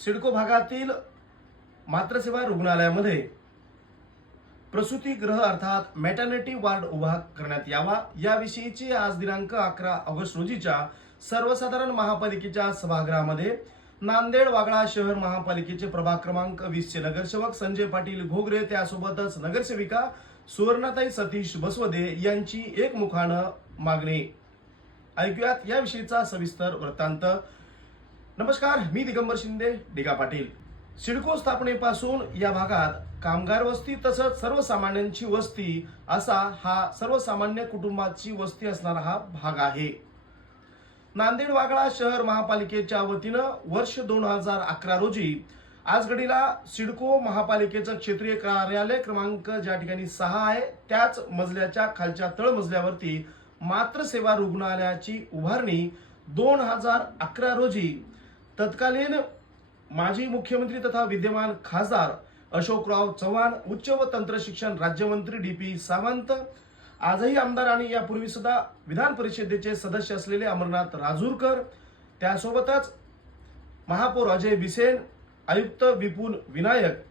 सिडको भागातील मातृसेवा रुग्णालयामध्ये प्रसूतीगृह अर्थात मॅटर्निटी वार्ड उभा करण्यात यावा याविषयीची आज दिनांक 11 ऑगस्ट रोजीच्या सर्वसाधारण महापालिकेच्या सभागृहामध्ये नांदेड वागळा शहर महापालिकेचे प्रभाग क्रमांक 20 चे नगरसेवक संजय पाटील घोगरे त्यासोबतच नगरसेविका सुवर्णाताई सतीश बसवदे यांची एकमुखानं मागणी. ऐकूयात याविषयीचा सविस्तर वृत्तांत. नमस्कार, मी दिगंबर शिंदे डिगा पाटील. सिडको स्थापनेपासून या भागात कामगार वस्ती तसंच सर्वसामान्यांची वस्ती असा हा सर्वसामान्य कुटुंबाची वस्ती असणारा हा भाग आहे. नांदेड वागळा शहर महापालिकेच्या वतीनं वर्ष 2011 रोजी आज घडीला सिडको महापालिकेचं क्षेत्रीय कार्यालय क्रमांक ज्या ठिकाणी 6 आहे त्याच मजल्याच्या खालच्या तळमजल्यावरती मातृसेवा रुग्णालयाची उभारणी 2011 रोजी तत्कालीन माजी मुख्यमंत्री तथा विद्यमान खासदार अशोकराव चव्हाण, उच्च व तंत्र शिक्षण राज्यमंत्री DP सावंत, आजही आमदार आणि यापूर्वी सुद्धा विधान परिषदेचे सदस्य असलेले अमरनाथ राजूरकर, त्यासोबतच महापौर अजय बिसेन, आयुक्त विपुल विनायक,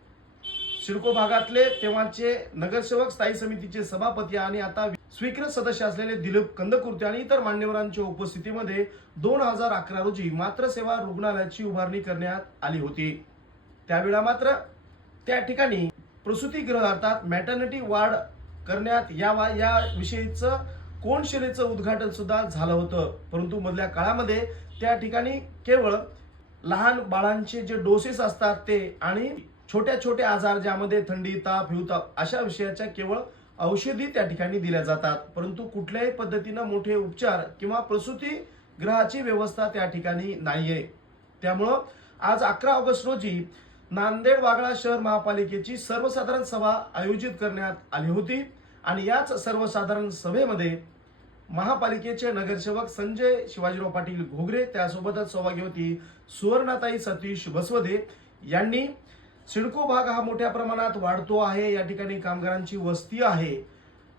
सिडको भागातले तेव्हाचे नगरसेवक स्थायी समितीचे सभापती आणि आता स्वीकृत सदस्य असलेले दिलीप कंदकुर्ते आणि इतर मान्यवरांच्या उपस्थितीमध्ये 2011 रोजी मातृसेवा रुग्णालयाची उभारणी करण्यात आली होती. त्यावेळा मात्र त्या ठिकाणी प्रसूतीगृह अर्थात मॅटर्निटी वार्ड करण्यात यावा या विषयीचं कोनशिलेचं उद्घाटन सुद्धा झालं होतं. परंतु मधल्या काळामध्ये त्या ठिकाणी केवळ लहान बाळांचे जे डोसेस असतात ते आणि छोट्या छोट्या आजार ज्यामध्ये थंडी, ताप, हिवताप अशा विषयाच्या केवळ औषधी त्या ठिकाणी दिल्या जातात. परंतु कुठल्याही पद्धतीनं मोठे उपचार किंवा प्रसूती गृहाची व्यवस्था त्या ठिकाणी नाहीये. त्यामुळं आज 11 ऑगस्ट रोजी नांदेड वागळा शहर महापालिकेची सर्वसाधारण सभा आयोजित करण्यात आली होती आणि याच सर्वसाधारण सभेमध्ये महापालिकेचे नगरसेवक संजय शिवाजीराव पाटील घोगरे त्यासोबतच सौभाग्यवती सुवर्णाताई सतीश बसवदे यांनी सिडको भाग हा मोठ्या प्रमाणात वाढतो आहे, या ठिकाणी कामगारांची वस्ती आहे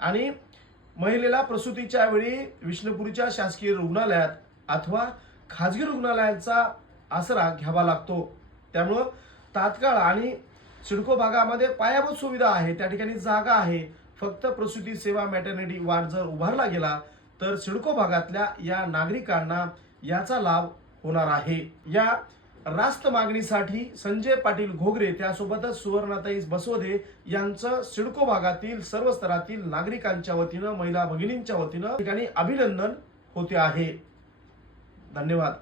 आणि महिलेला प्रसूतीच्या वेळी विष्णुपुरीच्या शासकीय रुग्णालयात अथवा खाजगी रुग्णालयाचा आसरा घ्यावा लागतो. त्यामुळं तात्काळ आणि सिडको भागामध्ये पायाभूत सुविधा आहे, त्या ठिकाणी जागा आहे. फक्त प्रसूती सेवा मॅटर्निटी वार्ड जर उभारला गेला तर सिडको भागातल्या या नागरिकांना याचा लाभ होणार आहे. या रास्त मागणीसाठी संजय पाटील घोगरे त्यासोबतच सुवर्णाताई बसवदे यांचं सिडको भागातील सर्व स्तरातील नागरिकांच्या वतीनं, महिला भगिनींच्या वतीनं ठिकाणी अभिनंदन होते आहे. धन्यवाद.